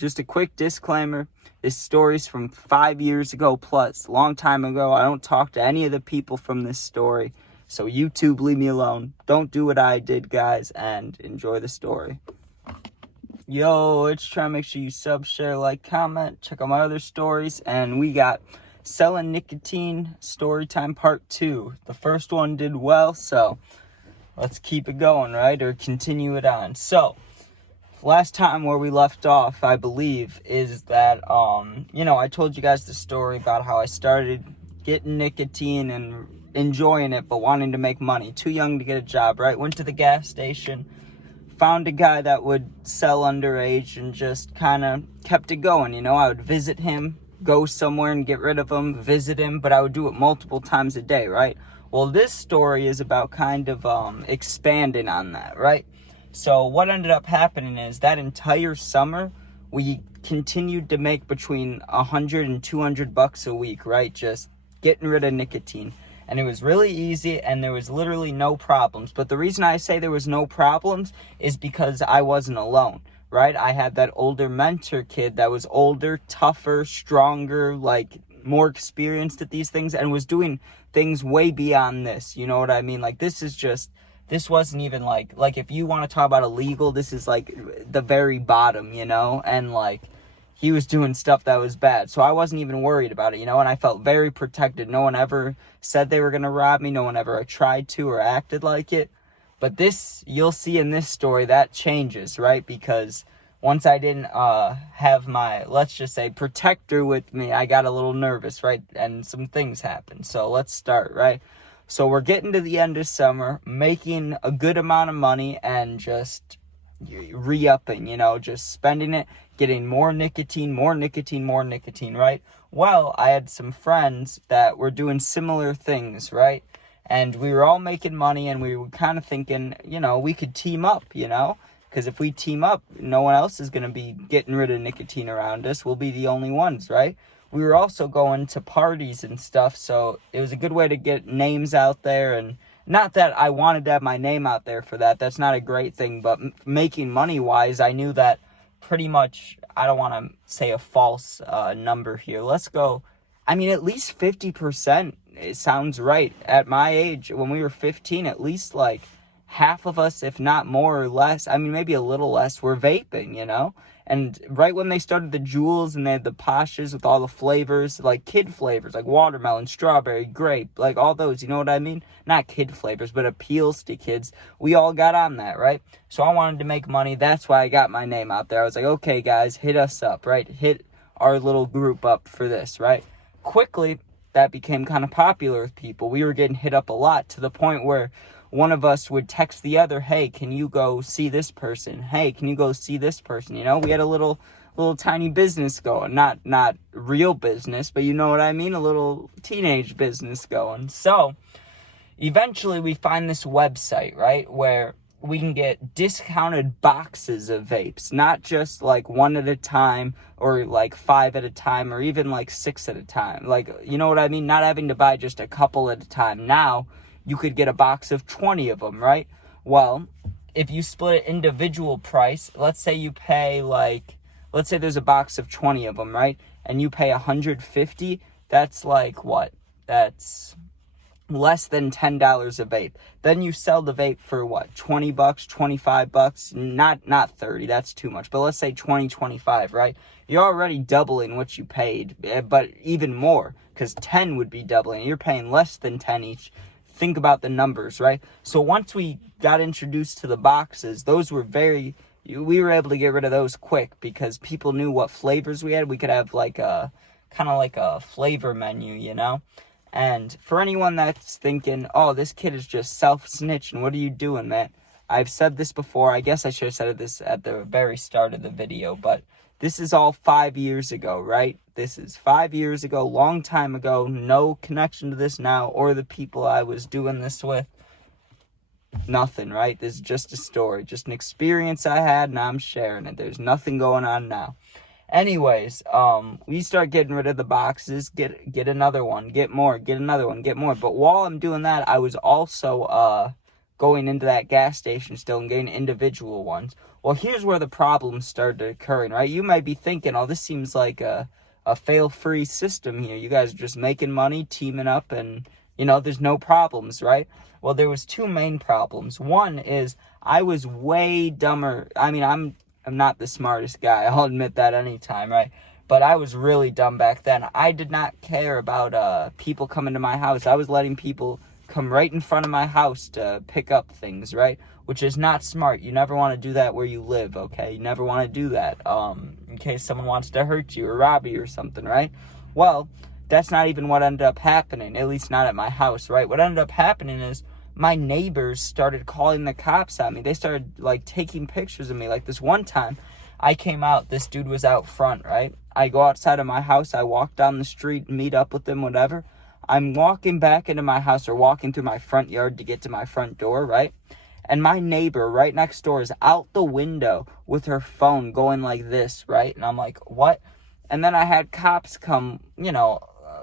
just a quick disclaimer. This story's from 5 years ago plus, long time ago. I don't talk to any of the people from this story. So YouTube, leave me alone. Don't do what I did, guys, and enjoy the story. Yo, it's trying to make sure you sub, share, like, comment. Check out my other stories. And we got Selling Nicotine, Storytime Part 2. The first one did well, so let's keep it going, right? Or continue it on. So, last time where we left off, I believe, is that, I told you guys the story about how I started getting nicotine and enjoying it, but wanting to make money. Too young to get a job, right? Went to the gas station, found a guy that would sell underage, and just kind of kept it going, I would visit him, go somewhere and get rid of him, visit him, but I would do it multiple times a day, right? Well, this story is about kind of expanding on that, right? So what ended up happening is that entire summer, we continued to make between $100 and $200 a week, right? Just getting rid of nicotine. And it was really easy, and there was literally no problems. But the reason I say there was no problems is because I wasn't alone, right? I had that older mentor kid that was older, tougher, stronger, more experienced at these things, and was doing things way beyond this. You know what I mean? This wasn't even like if you want to talk about illegal, this is the very bottom, and he was doing stuff that was bad. So I wasn't even worried about it, and I felt very protected. No one ever said they were going to rob me. No one ever tried to or acted like it. But this, you'll see in this story, that changes, right? Because once I didn't have my, let's just say, protector with me, I got a little nervous, right? And some things happened. So let's start, right? So we're getting to the end of summer, making a good amount of money and just re-upping, just spending it, getting more nicotine, right? Well, I had some friends that were doing similar things, right? And we were all making money, and we were kind of thinking, we could team up, because if we team up, no one else is going to be getting rid of nicotine around us. We'll be the only ones, right? We were also going to parties and stuff, so it was a good way to get names out there. And not that I wanted to have my name out there for that. That's not a great thing. But making money-wise, I knew that pretty much, I don't want to say a false number here. Let's go, at least 50%. It sounds right. At my age, when we were 15, at least half of us, if not more or less, maybe a little less, were vaping, And right when they started the Juuls and they had the Pashas with all the flavors, kid flavors, watermelon, strawberry, grape, all those, you know what I mean? Not kid flavors, but appeals to kids. We all got on that, right? So I wanted to make money. That's why I got my name out there. I was like, okay, guys, hit us up, right? Hit our little group up for this, right? Quickly, that became kind of popular with people. We were getting hit up a lot to the point where one of us would text the other, hey, can you go see this person? Hey, can you go see this person? We had a little tiny business going. Not real business, but you know what I mean? A little teenage business going. So eventually we find this website, right, where we can get discounted boxes of vapes, not just one at a time or 5 at a time or even 6 at a time. You know what I mean? Not having to buy just a couple at a time. Now you could get a box of 20 of them, right? Well, if you split it individual price, let's say you pay let's say there's a box of 20 of them, right? And you pay $150, that's what? That's less than $10 a vape. Then you sell the vape for what? $20, $25, not 30, that's too much. But let's say 20, 25, right? You're already doubling what you paid, but even more, because 10 would be doubling. You're paying less than 10 each. Think about the numbers, right? So once we got introduced to the boxes, those were we were able to get rid of those quick because people knew what flavors we had. We could have a flavor menu, And for anyone that's thinking, oh, this kid is just self-snitching, what are you doing, man? I've said this before. I guess I should have said this at the very start of the video, but this is all 5 years ago, right? This is 5 years ago, long time ago. No connection to this now or the people I was doing this with. Nothing, right? This is just a story, just an experience I had, and I'm sharing it. There's nothing going on now. Anyways, we start getting rid of the boxes, get another one, get more, get another one, get more. But while I'm doing that, I was also going into that gas station still and getting individual ones. Well, here's where the problems started occurring, right? You might be thinking, oh, this seems like a fail-free system here. You guys are just making money, teaming up, and, there's no problems, right? Well, there was two main problems. One is I was way dumber. I mean, I'm not the smartest guy. I'll admit that anytime, right? But I was really dumb back then. I did not care about people coming to my house. I was letting people come right in front of my house to pick up things, right? Which is not smart. You never want to do that where you live, okay? You never want to do that in case someone wants to hurt you or rob you or something, right? Well, that's not even what ended up happening, at least not at my house, right? What ended up happening is my neighbors started calling the cops on me. They started, taking pictures of me. Like, this one time, I came out, this dude was out front, right? I go outside of my house, I walk down the street, meet up with him, whatever. I'm walking back into my house or walking through my front yard to get to my front door, right? And my neighbor right next door is out the window with her phone going like this, right? And I'm like, what? And then I had cops come,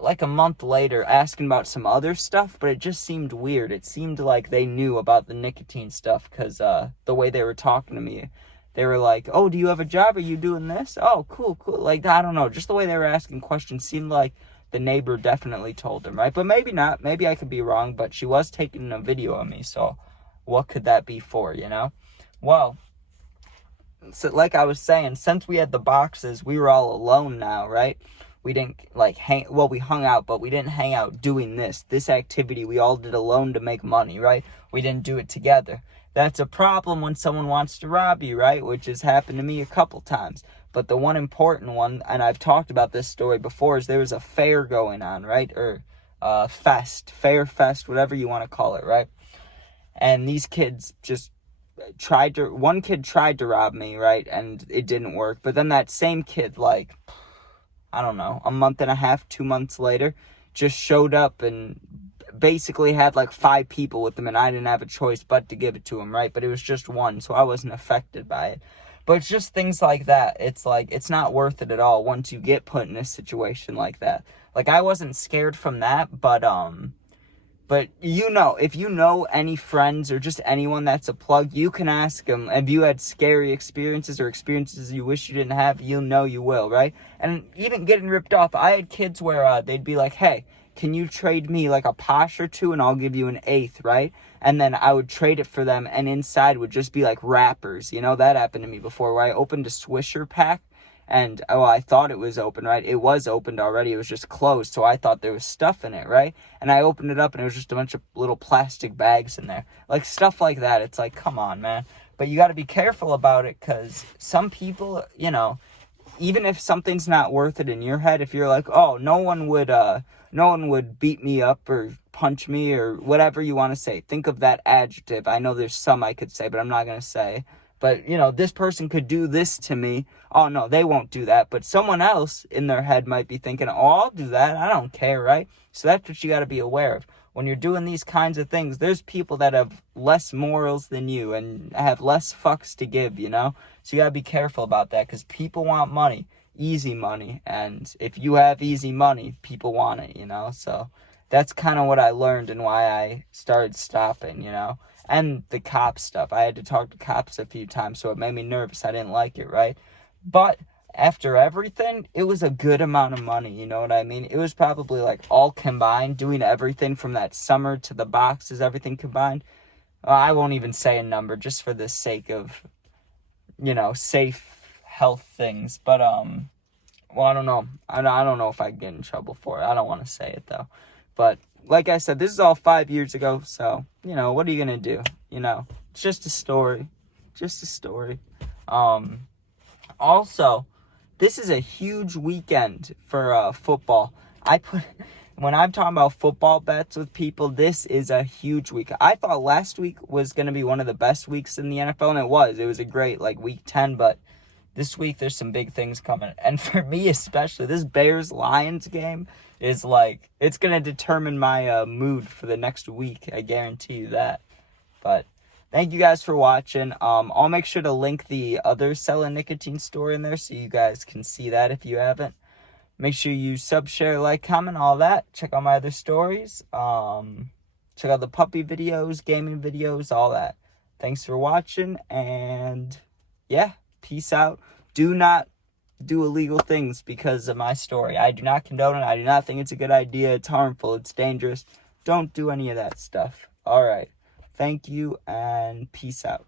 like a month later asking about some other stuff, but it just seemed weird. It seemed like they knew about the nicotine stuff because the way they were talking to me. They were like, oh, do you have a job? Are you doing this? Oh, cool. Like, I don't know. Just the way they were asking questions seemed like the neighbor definitely told them, right? But maybe not. Maybe I could be wrong, but she was taking a video of me, so what could that be for, Well, so like I was saying, since we had the boxes, we were all alone now, right? We didn't, we hung out, but we didn't hang out doing this activity we all did alone to make money, right? We didn't do it together. That's a problem when someone wants to rob you, right? Which has happened to me a couple times. But the one important one, and I've talked about this story before, is there was a fair going on, right? Or fair fest, whatever you want to call it, right? And these kids just one kid tried to rob me, right? And it didn't work. But then that same kid, I don't know, a month and a half, 2 months later, just showed up and basically had 5 people with them, and I didn't have a choice but to give it to him, right? But it was just one, so I wasn't affected by it. But it's just things like that. It's it's not worth it at all once you get put in a situation like that. I wasn't scared from that, but if you know any friends or just anyone that's a plug, you can ask them, have you had scary experiences or experiences you wish you didn't have? You will, right? And even getting ripped off, I had kids where they'd be like, hey, can you trade me a Posh or two and I'll give you an eighth, right? And then I would trade it for them, and inside would just be wrappers. That happened to me before, where I opened a Swisher pack, and I thought it was open, right? It was opened already. It was just closed, so I thought there was stuff in it, right? And I opened it up, and it was just a bunch of little plastic bags in there. Stuff like that. It's come on, man. But you got to be careful about it, because some people, even if something's not worth it in your head, if you're oh, no one would beat me up or punch me or whatever you want to say. Think of that adjective. I know there's some I could say, but I'm not going to say. But, this person could do this to me. Oh, no, they won't do that. But someone else in their head might be thinking, oh, I'll do that. I don't care, right? So that's what you got to be aware of. When you're doing these kinds of things, there's people that have less morals than you and have less fucks to give, So you got to be careful about that, because people want money, easy money. And if you have easy money, people want it, So that's kind of what I learned and why I started stopping, And the cop stuff. I had to talk to cops a few times, so it made me nervous. I didn't like it, right? But after everything, it was a good amount of money, you know what I mean? It was probably all combined, doing everything from that summer to the boxes, everything combined. I won't even say a number just for the sake of, safe health things. But, I don't know. I don't know if I get in trouble for it. I don't want to say it, though. But like I said, this is all 5 years ago, so, what are you going to do? It's just a story. Just a story. Also, this is a huge weekend for football. When I'm talking about football bets with people, this is a huge week. I thought last week was going to be one of the best weeks in the NFL, and it was. It was a great, week 10, but this week there's some big things coming. And for me especially, this Bears-Lions game is it's going to determine my mood for the next week. I guarantee you that. But thank you guys for watching. I'll make sure to link the other Sell a Nicotine story in there so you guys can see that if you haven't. Make sure you sub, share, like, comment, all that. Check out my other stories. check out the puppy videos, gaming videos, all that. Thanks for watching, and yeah, peace out. Do not do illegal things because of my story. I do not condone it. I do not think it's a good idea. It's harmful. It's dangerous. Don't do any of that stuff. All right. Thank you, and peace out.